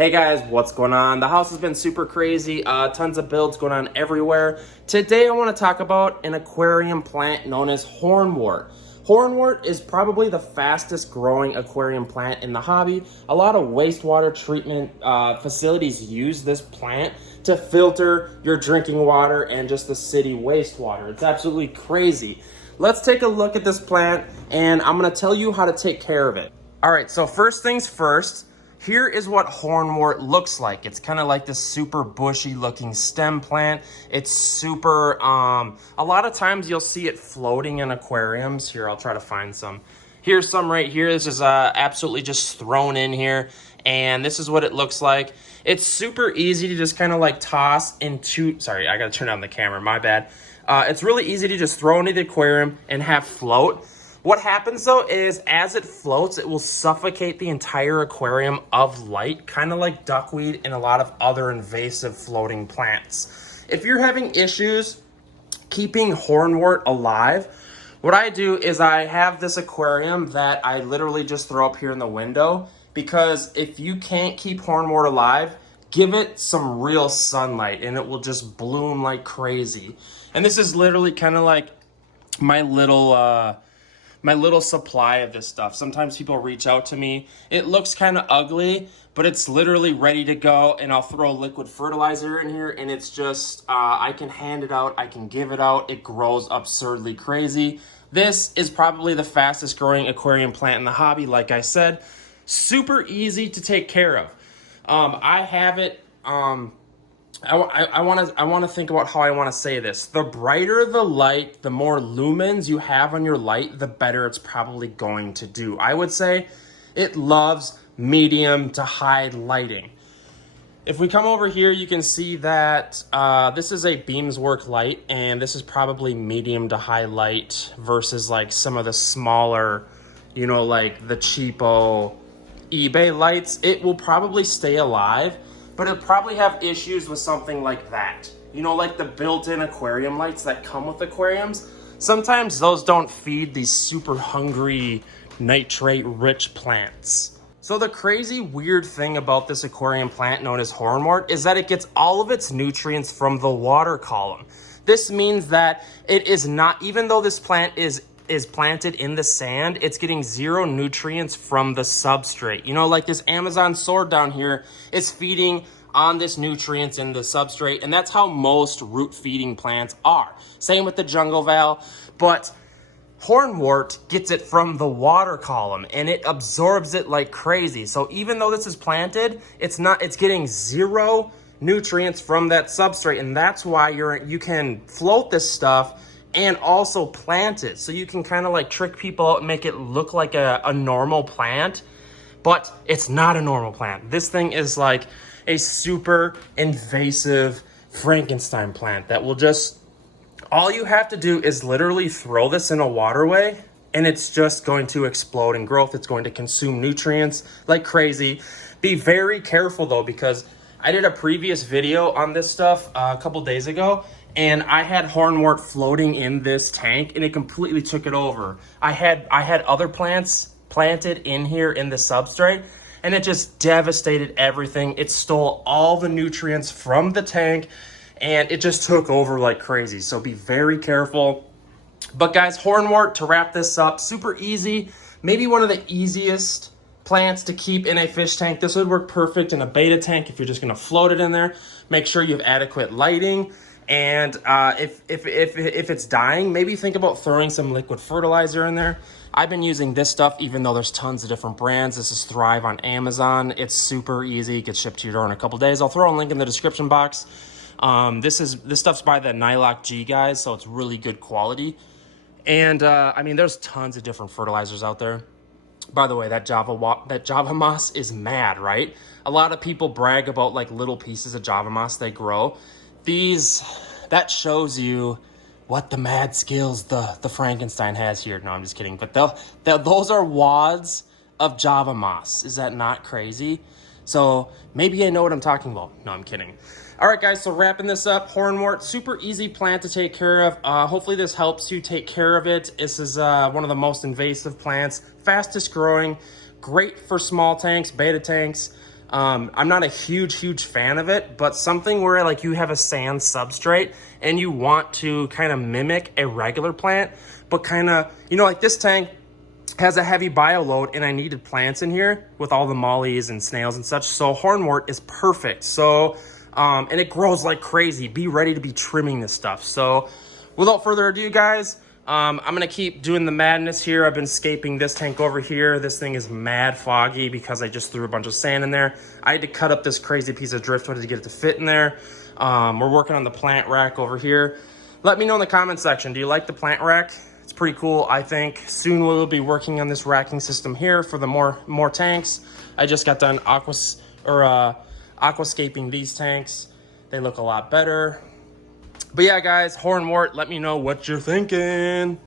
Hey guys, what's going on? The house has been super crazy, tons of builds going on everywhere. Today I want to talk about an aquarium plant known as hornwort. Hornwort is probably the fastest growing aquarium plant in the hobby. A lot of wastewater treatment facilities use this plant to filter your drinking water and just the city wastewater. It's absolutely crazy. Let's take a look at this plant and I'm going to tell you how to take care of it. All right, so first things first. Here is what hornwort looks like. It's kind of like this super bushy looking stem plant. It's super, a lot of times you'll see it floating in aquariums. Here, I'll try to find some. Here's some right here. This is absolutely just thrown in here. And this is what it looks like. It's super easy to just kind of like toss into, sorry, I gotta turn on the camera, my bad. It's really easy to just throw into the aquarium and have float. What happens though is as it floats, it will suffocate the entire aquarium of light, kind of like duckweed and a lot of other invasive floating plants. If you're having issues keeping hornwort alive, what I do is I have this aquarium that I literally just throw up here in the window, because if you can't keep hornwort alive, give it some real sunlight and it will just bloom like crazy. And this is literally kind of like my little supply of this stuff. Sometimes people reach out to me. It looks kind of ugly, but it's literally ready to go, and I'll throw liquid fertilizer in here and it's just, I can hand it out, I can give it out. It grows absurdly crazy. This is probably the fastest growing aquarium plant in the hobby. Like I said, super easy to take care of. I have it, I want to think about how I want to say this. The brighter the light, the more lumens you have on your light, the better it's probably going to do. I would say it loves medium to high lighting. If we come over here, you can see that this is a Beamswork light, and this is probably medium to high light versus like some of the smaller, you know, like the cheapo eBay lights. It will probably stay alive, but it'll probably have issues with something like that. You know, like the built-in aquarium lights that come with aquariums. Sometimes those don't feed these super hungry, nitrate-rich plants. So the crazy weird thing about this aquarium plant known as hornwort is that it gets all of its nutrients from the water column. This means that it is not, even though this plant is planted in the sand, it's getting zero nutrients from the substrate. You know, like this Amazon sword down here is feeding on this nutrients in the substrate, and that's how most root feeding plants are. Same with the jungle val, but hornwort gets it from the water column and it absorbs it like crazy. So even though this is planted, it's getting zero nutrients from that substrate, and that's why you can float this stuff and also plant it. So you can kind of like trick people out and make it look like a normal plant, but it's not a normal plant. This thing is like a super invasive Frankenstein plant that will just, all you have to do is literally throw this in a waterway and it's just going to explode in growth. It's going to consume nutrients like crazy. Be very careful though, because I did a previous video on this stuff a couple days ago, and I had hornwort floating in this tank and it completely took it over. I had other plants planted in here in the substrate and it just devastated everything. It stole all the nutrients from the tank and it just took over like crazy. So be very careful. But guys, hornwort, to wrap this up, super easy. Maybe one of the easiest plants to keep in a fish tank. This would work perfect in a betta tank if you're just gonna float it in there. Make sure you have adequate lighting. And if it's dying, maybe think about throwing some liquid fertilizer in there. I've been using this stuff, even though there's tons of different brands. This is Thrive on Amazon. It's super easy. It gets shipped to your door in a couple days. I'll throw a link in the description box. This stuff's by the Nylock G guys, so it's really good quality. And I mean, there's tons of different fertilizers out there. By the way, that Java moss is mad, right? A lot of people brag about like little pieces of Java moss they grow. That shows you what the mad skills the Frankenstein has here. No, I'm just kidding. But those are wads of Java moss. Is that not crazy? So maybe I know what I'm talking about. No, I'm kidding. All right, guys, so wrapping this up, hornwort, super easy plant to take care of. Hopefully this helps you take care of it. This is one of the most invasive plants, fastest growing, great for small tanks, betta tanks. I'm not a huge fan of it, but something where like you have a sand substrate and you want to kind of mimic a regular plant, but kind of, you know, like this tank has a heavy bio load and I needed plants in here with all the mollies and snails and such. So hornwort is perfect. So, and it grows like crazy. Be ready to be trimming this stuff. So without further ado, guys, I'm gonna keep doing the madness here. I've been scaping this tank over here. This thing is mad foggy because I just threw a bunch of sand in there. I had to cut up this crazy piece of driftwood to get it to fit in there. We're working on the plant rack over here. Let me know in the comment section, do you like the plant rack? It's pretty cool, I think. Soon we'll be working on this racking system here for the more tanks. I just got done aquascaping these tanks. They look a lot better. But yeah, guys, hornwort, let me know what you're thinking.